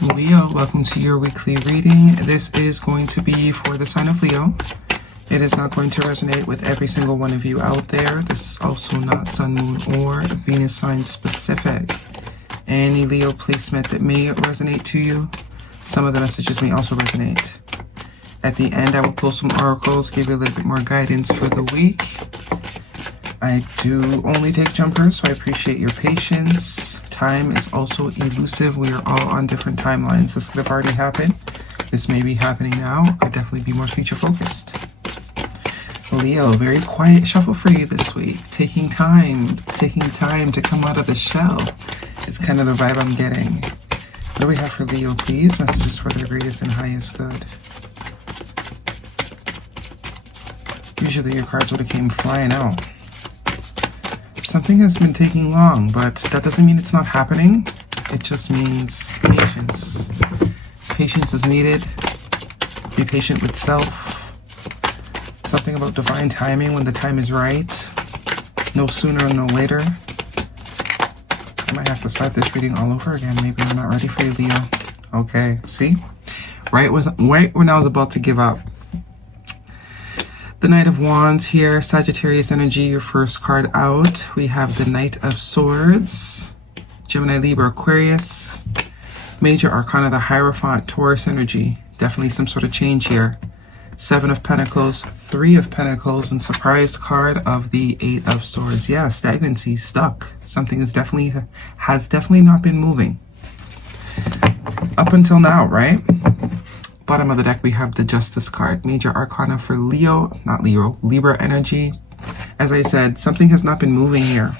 Leo, welcome to your weekly reading. This is going to be for the sign of Leo. It is not going to resonate with every single one of you out there. This is also not Sun, Moon, or Venus sign specific. Any Leo placement that may resonate to you, some of the messages may also resonate. At the end, I will pull some oracles, give you a little bit more guidance for the week. I do only take jumpers, so I appreciate your patience. Time is also elusive. We are all on different timelines. This could have already happened. This may be happening now. Could definitely be more future focused. Leo, very quiet shuffle for you this week. Taking time to come out of the shell. It's kind of the vibe I'm getting. What do we have for Leo, please? Messages for their greatest and highest good. Usually your cards would have came flying out. Something has been taking long, but that doesn't mean it's not happening. It just means patience. Patience is needed. Be patient with self. Something about divine timing when the time is right. No sooner, no later. I might have to start this reading all over again. Maybe I'm not ready for you, Leo. Okay, see? Right when I was about to give up. The Knight of Wands here, Sagittarius energy, your first card out. We have the Knight of Swords, Gemini, Libra, Aquarius. Major Arcana, the Hierophant, Taurus energy. Definitely some sort of change here. Seven of Pentacles, Three of Pentacles, and surprise card of the Eight of Swords. Yeah, stagnancy, stuck. Something has definitely not been moving. Up until now, right? Bottom of the deck, we have the Justice card. Major Arcana for Libra energy. As I said, something has not been moving here.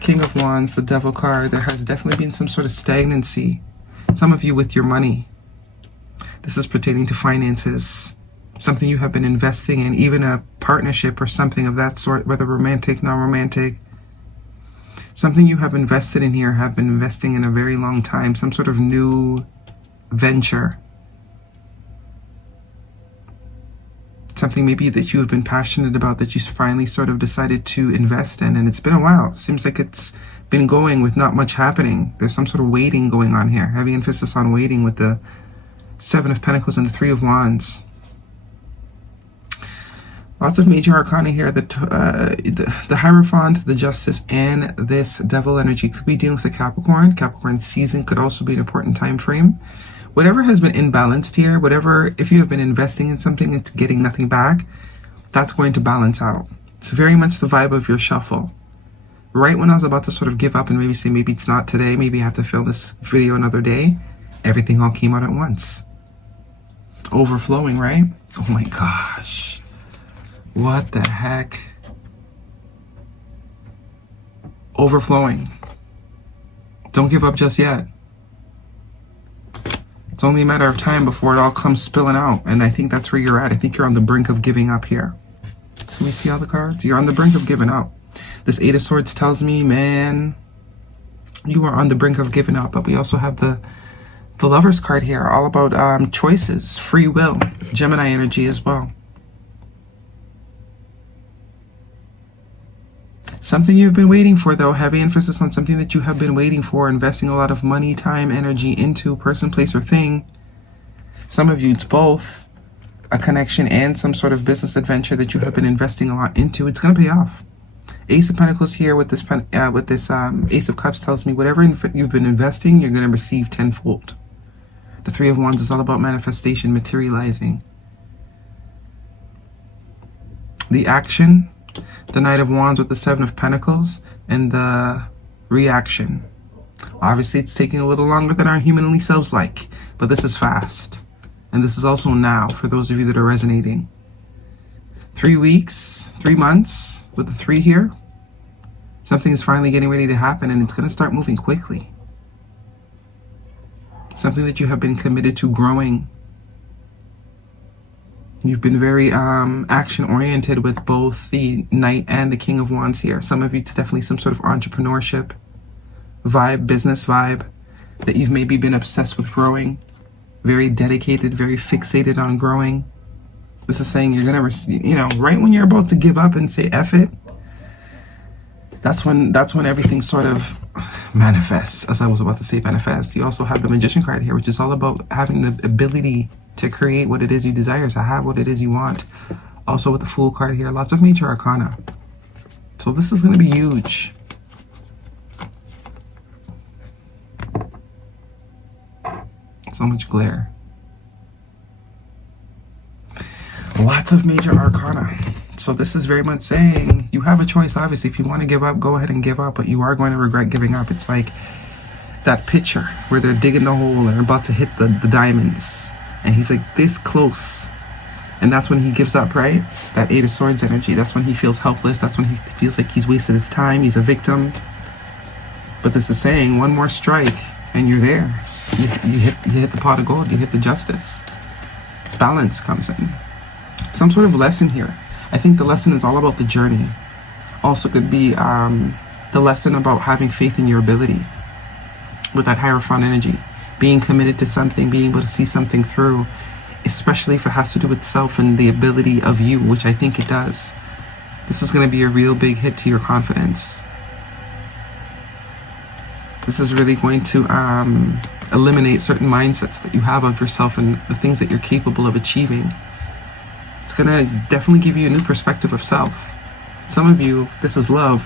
King of Wands, the Devil card. There has definitely been some sort of stagnancy. Some of you with your money. This is pertaining to finances. Something you have been investing in, even a partnership or something of that sort, whether romantic, non-romantic. Something you have invested in here, have been investing in a very long time. Some sort of new venture. Something maybe that you've been passionate about that you finally sort of decided to invest in, and it's been a while. Seems like it's been going with not much happening. There's some sort of waiting going on here. Heavy emphasis on waiting with the Seven of Pentacles and the Three of Wands. Lots of major arcana here. The Hierophant, the Justice, and this Devil energy could be dealing with a Capricorn. Capricorn season could also be an important time frame. Whatever has been imbalanced here, if you have been investing in something and getting nothing back, that's going to balance out. It's very much the vibe of your shuffle. Right when I was about to sort of give up and maybe say, maybe it's not today, maybe I have to film this video another day, everything all came out at once. Overflowing, right? Oh my gosh. What the heck? Overflowing. Don't give up just yet. It's only a matter of time before it all comes spilling out. And I think that's where you're at. I think you're on the brink of giving up here. Can we see all the cards? You're on the brink of giving up. This Eight of Swords tells me, man, you are on the brink of giving up. But we also have the Lover's card here. All about choices, free will, Gemini energy as well. Something you've been waiting for, though. Heavy emphasis on something that you have been waiting for, investing a lot of money, time, energy into person, place, or thing. Some of you, it's both a connection and some sort of business adventure that you have been investing a lot into. It's going to pay off. Ace of Pentacles here with this Ace of Cups tells me whatever you've been investing, you're going to receive tenfold. The Three of Wands is all about manifestation, materializing. The action. The Knight of Wands with the Seven of Pentacles and the reaction. Obviously, it's taking a little longer than our humanly selves like, but this is fast. And this is also now for those of you that are resonating. 3 weeks, 3 months with the 3 here. Something is finally getting ready to happen and it's going to start moving quickly. Something that you have been committed to growing. You've been very action-oriented with both the Knight and the King of Wands here. Some of you, it's definitely some sort of entrepreneurship vibe, business vibe, that you've maybe been obsessed with growing. Very dedicated, very fixated on growing. This is saying you're going to, right when you're about to give up and say F it, That's when everything sort of manifests. As I was about to say manifest, you also have the Magician card here, which is all about having the ability to create what it is you desire, to have what it is you want. Also with the Fool card here, lots of major arcana. So this is going to be huge. So much glare. Lots of major arcana. So this is very much saying you have a choice. Obviously, if you want to give up, go ahead and give up, but you are going to regret giving up. It's like that picture where they're digging the hole and they're about to hit the diamonds, and he's like this close, and that's when he gives up, right? That Eight of Swords energy. That's when he feels helpless. That's when he feels like he's wasted his time. He's a victim. But this is saying one more strike and you're there. You hit the pot of gold. You hit the justice. Balance comes in. Some sort of lesson here. I think the lesson is all about the journey. Also could be the lesson about having faith in your ability with that Hierophant energy. Being committed to something, being able to see something through, especially if it has to do with self and the ability of you, which I think it does. This is going to be a real big hit to your confidence. This is really going to eliminate certain mindsets that you have of yourself and the things that you're capable of achieving. It's going to definitely give you a new perspective of self. Some of you, this is love.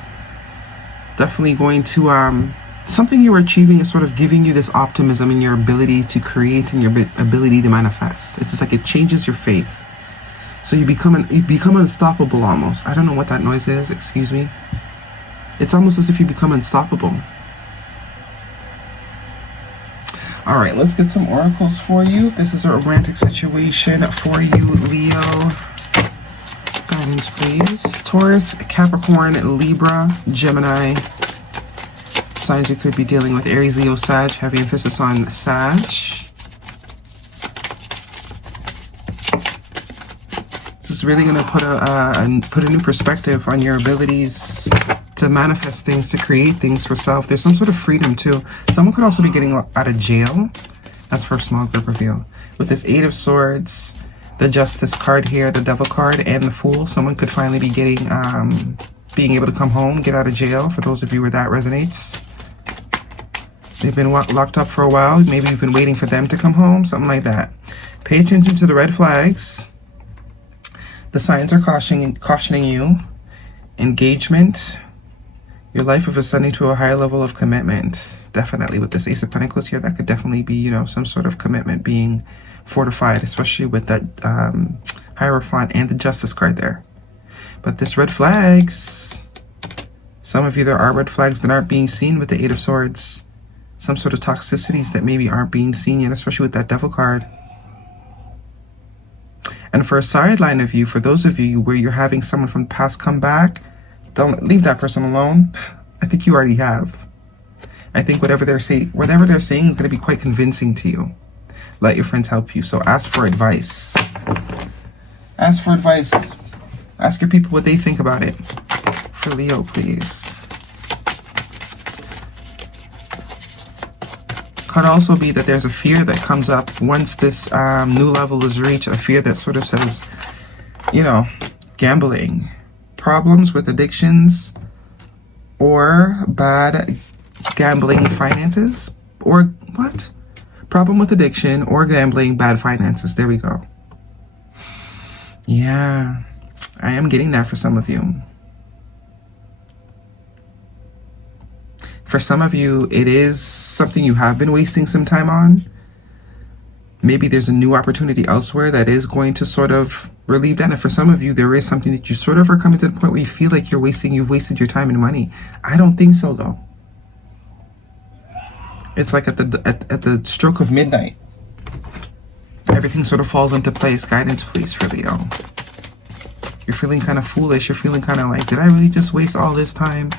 Definitely going to, something you're achieving is sort of giving you this optimism in your ability to create and your ability to manifest. It's just like it changes your faith. So you become unstoppable almost. I don't know what that noise is, excuse me. It's almost as if you become unstoppable. All right, let's get some oracles for you. This is a romantic situation for you, Leo. Guidance, please. Taurus, Capricorn, Libra, Gemini. Signs you could be dealing with: Aries, Leo, Sag. Heavy emphasis on Sag. This is really going to put a new perspective on your abilities to manifest things, to create things for self. There's some sort of freedom too. Someone could also be getting out of jail. That's for a small group reveal. With this Eight of Swords, the Justice card here, the Devil card, and the Fool, someone could finally be getting, being able to come home, get out of jail, for those of you where that resonates. They've been locked up for a while. Maybe you've been waiting for them to come home, something like that. Pay attention to the red flags. The signs are cautioning you. Engagement. Your life is ascending to a higher level of commitment. Definitely with this Ace of Pentacles here, that could definitely be, you know, some sort of commitment being fortified, especially with that Hierophant and the Justice card there. But this red flags, some of you, there are red flags that aren't being seen with the Eight of Swords. Some sort of toxicities that maybe aren't being seen yet, especially with that Devil card. And for a sideline of you, for those of you where you're having someone from the past come back, don't leave that person alone. I think you already have. I think whatever they're saying is going to be quite convincing to you. Let your friends help you. So ask for advice. Ask for advice. Ask your people what they think about it. For Leo, please. Could also be that there's a fear that comes up once this new level is reached. A fear that sort of says, you know, gambling. Problems with addictions or bad gambling finances, or what? Problem with addiction or gambling, bad finances. There we go. Yeah, I am getting that for some of you. For some of you, it is something you have been wasting some time on. Maybe there's a new opportunity elsewhere that is going to sort of relieve that. And for some of you, there is something that you sort of are coming to the point where you feel like you've wasted your time and money. I don't think so, though. It's like at the stroke of midnight, everything sort of falls into place. Guidance, please, for Leo. You're feeling kind of foolish. You're feeling kind of like, did I really just waste all this time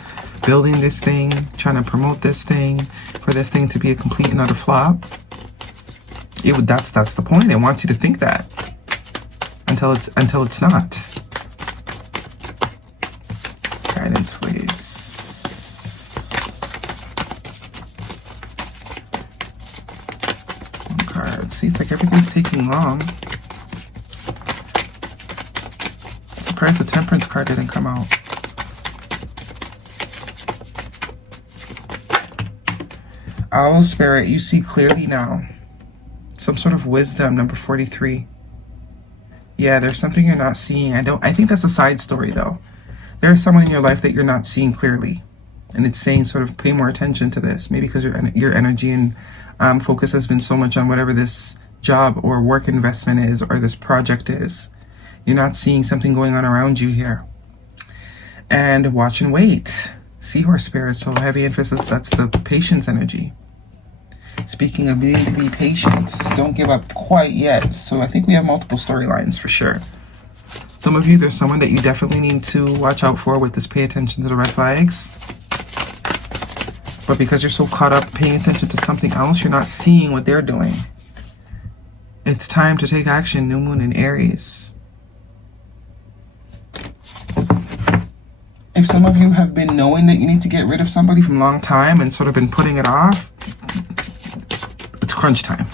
building this thing, trying to promote this thing, for this thing to be a complete and utter flop? That's the point. It wants you to think that until it's not. Guidance, please. One card. See, it's like everything's taking long. I'm surprised the Temperance card didn't come out. Owl spirit, you see clearly now. Some sort of wisdom, number 43. Yeah, there's something you're not seeing. I think that's a side story though. There's someone in your life that you're not seeing clearly. And it's saying sort of pay more attention to this. Maybe because your energy and focus has been so much on whatever this job or work investment is or this project is. You're not seeing something going on around you here. And watch and wait. Seahorse spirit, so heavy emphasis, that's the patience energy. Speaking of needing to be patient, don't give up quite yet. So I think we have multiple storylines for sure. Some of you, there's someone that you definitely need to watch out for with this pay attention to the red flags. But because you're so caught up paying attention to something else, you're not seeing what they're doing. It's time to take action, new moon in Aries. If some of you have been knowing that you need to get rid of somebody from a long time and sort of been putting it off, it's crunch time.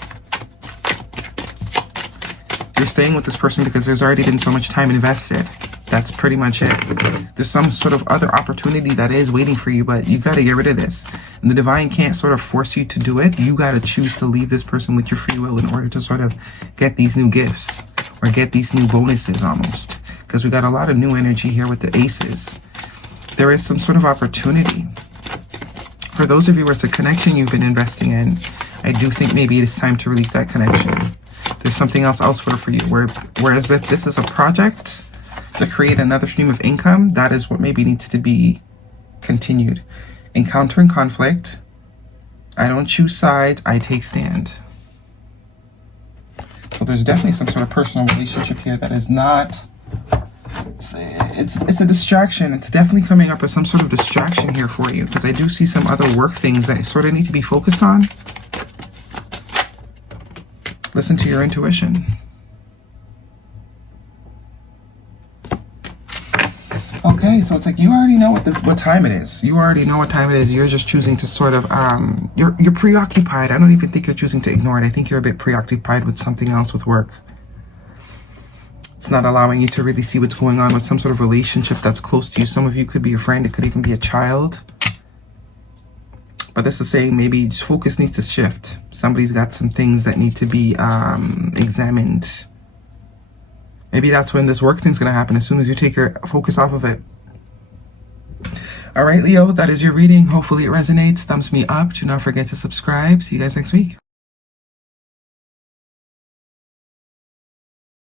You're staying with this person because there's already been so much time invested. That's pretty much it. There's some sort of other opportunity that is waiting for you, but you got to get rid of this. And the divine can't sort of force you to do it. You got to choose to leave this person with your free will in order to sort of get these new gifts or get these new bonuses almost. Because we got a lot of new energy here with the aces. There is some sort of opportunity. For those of you where it's a connection you've been investing in, I do think maybe it's time to release that connection. There's something else elsewhere for you. Whereas if this is a project to create another stream of income, that is what maybe needs to be continued. Encountering conflict. I don't choose sides, I take stand. So there's definitely some sort of personal relationship here that is not... It's a distraction. It's definitely coming up as some sort of distraction here for you, because I do see some other work things that sort of need to be focused on. Listen to your intuition. Okay, so it's like you already know what time it is. You already know what time it is. You're just choosing to sort of you're preoccupied. I don't even think you're choosing to ignore it. I think you're a bit preoccupied with something else with work. It's not allowing you to really see what's going on with some sort of relationship that's close to you. Some of you could be a friend. It could even be a child. But this is saying maybe focus needs to shift. Somebody's got some things that need to be examined. Maybe that's when this work thing's going to happen, as soon as you take your focus off of it. All right, Leo, that is your reading. Hopefully it resonates. Thumbs me up. Do not forget to subscribe. See you guys next week.